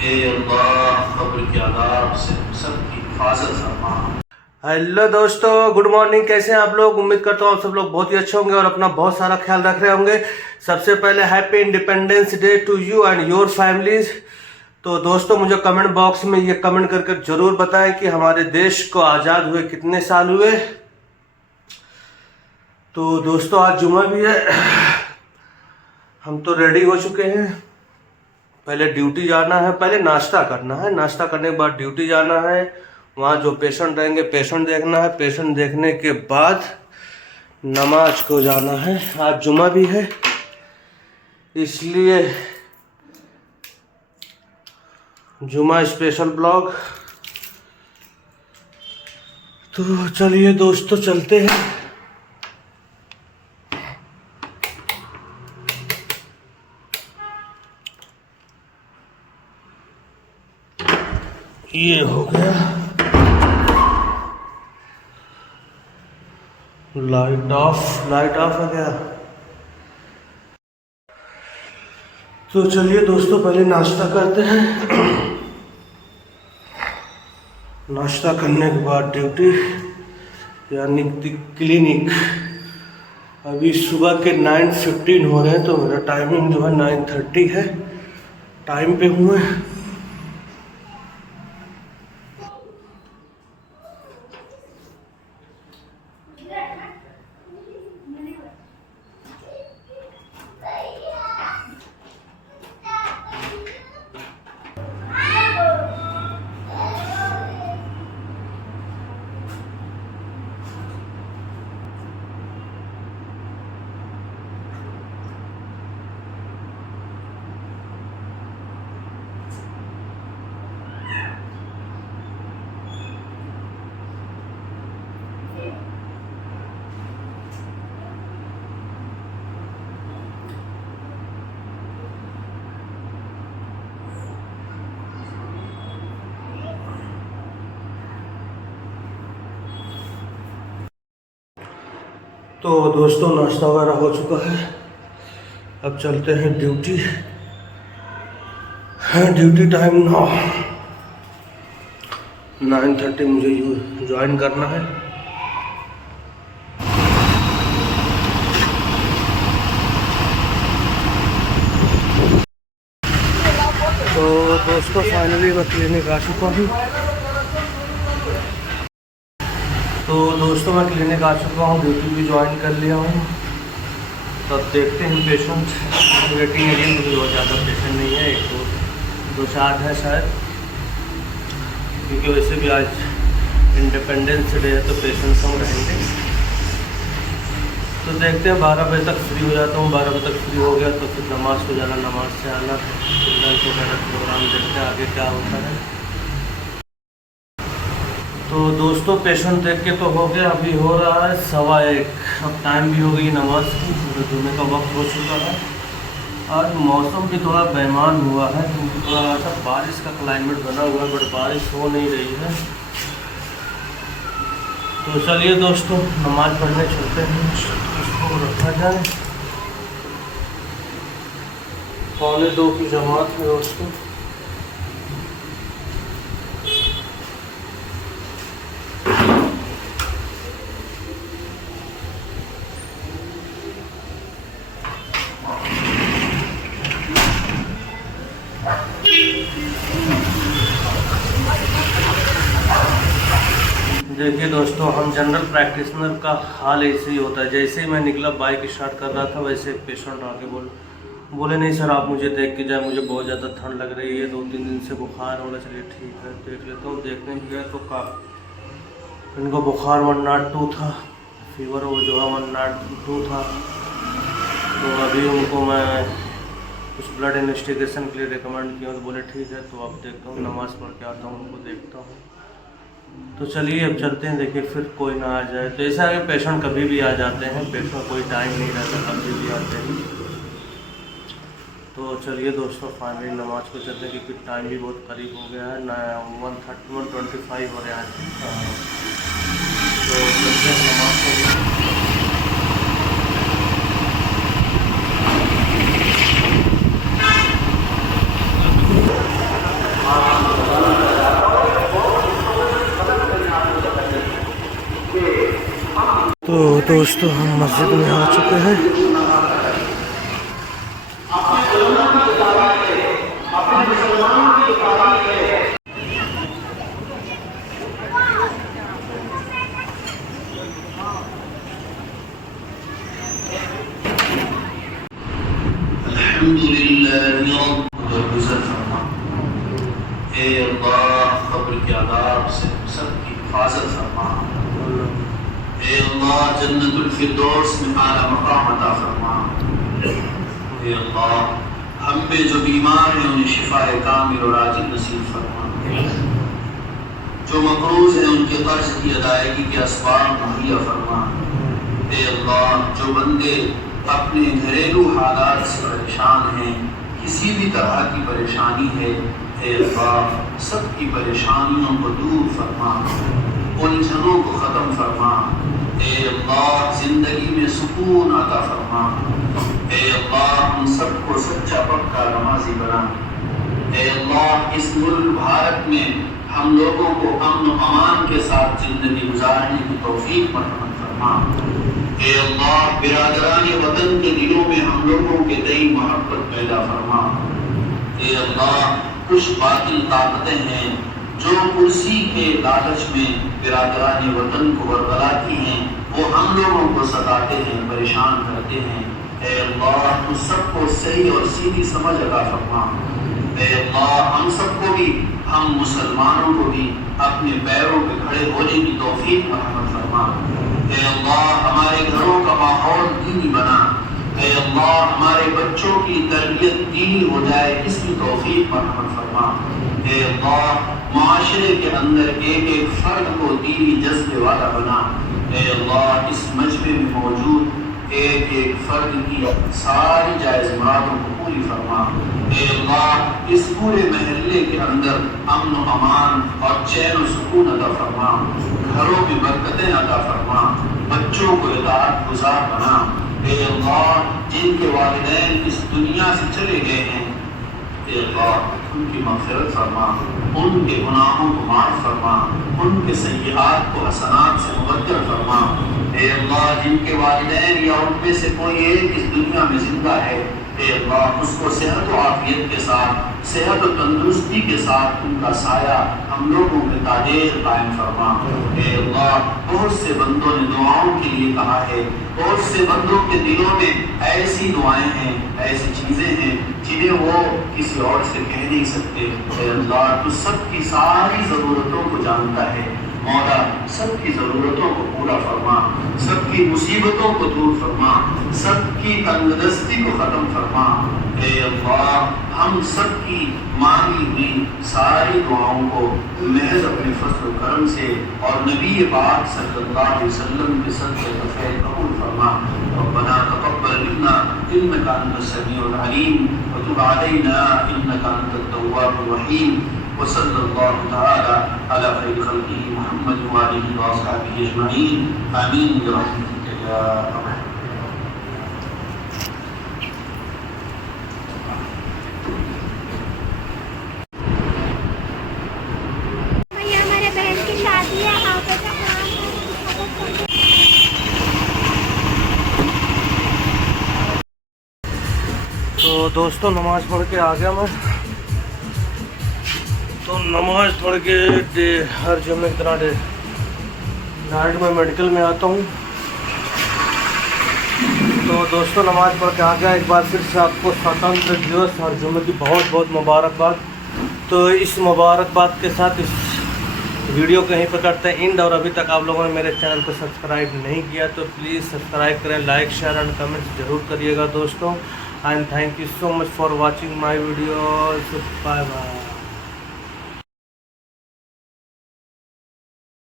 अल्लाह कब्र के अज़ाब से सबकी हिफाजत फरमा। हेलो दोस्तों, गुड मॉर्निंग। कैसे हैं आप लोग? उम्मीद करता हूँ आप सब लोग बहुत ही अच्छे होंगे और अपना बहुत सारा ख्याल रख रहे होंगे। सबसे पहले happy independence day to you and your families. तो दोस्तों, मुझे कमेंट बॉक्स में ये कमेंट करके जरूर बताएं कि हमारे देश को आज़ाद हुए कितने साल हुए। तो दोस्तों, आज जुम्मा भी है। हम तो रेडी हो चुके हैं। पहले ड्यूटी जाना है, पहले नाश्ता करना है, नाश्ता करने के बाद ड्यूटी जाना है। वहाँ जो पेशेंट रहेंगे पेशेंट देखना है, पेशेंट देखने के बाद नमाज को जाना है। आज जुम्मा भी है, इसलिए जुम्मा स्पेशल ब्लॉग। तो चलिए दोस्तों, चलते हैं। ये हो गया, लाइट ऑफ हो गया। तो चलिए दोस्तों, पहले नाश्ता करते हैं। नाश्ता करने के बाद ड्यूटी यानी क्लिनिक। अभी सुबह के 9:15 हो रहे हैं, तो मेरा टाइमिंग जो है 9:30 है। टाइम पे हुए। तो दोस्तों, नाश्ता वगैरह हो चुका है। अब चलते हैं ड्यूटी। है ड्यूटी टाइम 9:30 मुझे ज्वाइन करना है। तो दोस्तों, फाइनली मैं क्लिनिक आ चुका हूँ। तो दोस्तों, मैं क्लिनिक आ चुका हूँ, ड्यूटी भी ज्वाइन कर लिया हूँ। तो अब देखते हैं पेशेंट। वेटिंग एरिया में बहुत ज़्यादा पेशेंट नहीं है, एक दो चार है शायद, क्योंकि वैसे भी आज इंडिपेंडेंस डे है तो पेशेंट कम रहेंगे। तो देखते हैं, 12 बजे तक फ्री हो जाता हूँ। 12 बजे तक फ्री हो गया तो फिर नमाज़ को जाना, नमाज से आना, फिर लंच वगैरह प्रोग्राम देखते हैं आगे क्या होता है। तो दोस्तों, पेशेंट देख के तो हो गया। अभी हो रहा है 1:15। अब टाइम भी हो गई नमाज की, जुमे का वक्त हो चुका है। आज मौसम भी थोड़ा बेईमान हुआ है, क्योंकि थोड़ा सा बारिश का क्लाइमेट बना हुआ है, बट बारिश हो नहीं रही है। तो चलिए दोस्तों, नमाज पढ़ने चलते हैं। इसको रखा जाए। 1:45 की जमात है दोस्तों। देखिए दोस्तों, हम जनरल प्रैक्टिशनर का हाल ऐसे ही होता है। जैसे ही मैं निकला, बाइक स्टार्ट कर रहा था, वैसे पेशेंट आके बोले नहीं सर, आप मुझे देख के जाए, मुझे बहुत ज़्यादा ठंड लग रही है, 2-3 दिन से बुखार हो रहा है। चलिए ठीक है, देख लेता हूँ। देखने गया तो इनको बुखार 102 था, फीवर वो जो है 102 था। तो अभी उनको मैं कुछ ब्लड इन्वेस्टिगेशन के लिए रिकमेंड किया, तो बोले ठीक है। तो अब देखता हूँ, नमाज़ पढ़ के आता हूँ, उनको देखता हूँ। तो चलिए अब चलते हैं। देखिए फिर कोई ना आ जाए। तो ऐसा है कि पेशेंट कभी भी आ जाते हैं, पेशेंट कोई टाइम नहीं रहता, कभी भी आते हैं। तो चलिए दोस्तों, फाइनली नमाज को चलते हैं, क्योंकि टाइम भी बहुत करीब हो गया है ना। 1:25 हो रहे हैं। तो चलते हैं नमाज को। तो दोस्तों हम मस्जिद में आ चुके हैं। क़ब्र के अज़ाब से सबकी हिफाजत फरमा। ए अल्लाह जन्नतुल फिरदौस में आला मकाम अता फरमा। ए अल्लाह हम में जो बीमार हैं उन्हें शिफाए कामिल और आजिल नसीब फरमा। जो मकरूज हैं उनके कर्ज की अदायगी के असबाब मुहैया फरमा। ए अल्लाह जो बंदे अपने घरेलू हालात से परेशान हैं, किसी भी तरह की परेशानी है, ए अल्लाह सबकी परेशानियों को दूर फरमा, उलझनों को ख़त्म फरमा। ए अल्लाह ज़िंदगी में सुकून अता फरमा। ए अल्लाह हम सबको सच्चा पक्का नमाजी बना। ए अल्लाह इस मुल्क भारत में हम लोगों को अमन अमान के साथ ज़िंदगी गुजारने की तौफीक मरहमत फरमा। ए अल्लाह बिरादरान वतन के दिलों में हम लोगों के दई मोहब्बत पैदा फरमा। ए अल्लाह कुछ बातिल ताकतें हैं जो कुर्सी के लालच में बिरादरान वतन को बरगलाती हैं, वो हम लोगों को सताते हैं, परेशान करते हैं। ए अल्लाह तू सबको सही और सीधी समझ अता फरमा। ए अल्लाह हम सबको भी, हम मुसलमानों को भी अपने पैरों पे खड़े होने की तौफीक मरहमत फरमा। ए अल्लाह हमारे घरों का माहौल दीनी बना। ए अल्लाह हमारे बच्चों की तरबियत दीनी हो जाए, इसकी तौफीक मरहमत फरमा। ए अल्लाह माशरे के अंदर एक एक फर्द को दीनी जज्बे वाला बना। ए अल्लाह इस मजमे में मौजूद एक एक फर्द की सारी जायज़ मुरादों को पूरी फरमा। ए अल्लाह इस पूरे महल्ले के अंदर अमन अमान और चैन और सुकून अता फरमा। घरों में बरकतें अता फरमा, बच्चों को इताअत गुज़ार बना। ए अल्लाह जिनके वालिदैन इस दुनिया से चले गए हैं, ए अल्लाह उनकी मग़फ़िरत फरमा, उनके गुनाहों को माफ़ फरमा, उनके सय्यात को हसनात से मुबद्दल फरमा। ए अल्लाह जिनके वालिदैन या उनमें से कोई एक इस दुनिया में जिंदा है, ए अल्लाह उसको सेहत और आफियत के साथ, सेहत और तंदुरुस्ती के साथ उनका साया हम लोगों के ताजेर कायम फरमा। ए अल्लाह बहुत से बंदों ने दुआओं के लिए कहा है, बहुत से बंदों के दिलों में ऐसी दुआएं हैं, ऐसी चीज़ें हैं जिन्हें वो किसी और से कह नहीं सकते। ए अल्लाह तू सबकी सारी ज़रूरतों को जानता है। मौला सबकी ज़रूरतों को पूरा फरमा, सबकी मुसीबतों को दूर फरमा, सबकी तंगदस्ती को ख़त्म फरमा। ए अल्लाह हम सबकी मांगी हुई सारी दुआओं को महज अपने फज़ल करम से और नबी पाक सल्लल्लाहु अलैहि वसल्लम के सदक़े फ़ैज़ कबूल फरमा। रब्बना तक़ब्बल मिन्ना इन्नका अंतस समीउल अलीम व तुब अलैना इन्नका अंतत तव्वाबुर रहीम। व सल्लल्लाहु तआला अला खैरि खल्क़िही मुहम्मद व आलिहि व अस्हाबिही अजमईन। आमीन बिरहमतिका या अरहम। तो दोस्तों नमाज़ पढ़ के आ गया मैं। तो नमाज़ पढ़ के हर जुम्मे की तरह नाइट में मेडिकल में आता हूँ। तो दोस्तों नमाज़ पढ़ के आ गया। एक बार फिर से आपको स्वतंत्र दिवस हर जुम्मे की बहुत बहुत मुबारकबाद। तो इस मुबारकबाद के साथ इस वीडियो कहीं पर करते हैं एंड। और अभी तक आप लोगों ने मेरे चैनल को सब्सक्राइब नहीं किया तो प्लीज़ सब्सक्राइब करें, लाइक शेयर एंड कमेंट ज़रूर करिएगा दोस्तों। And thank you so much for watching my videos. Bye bye.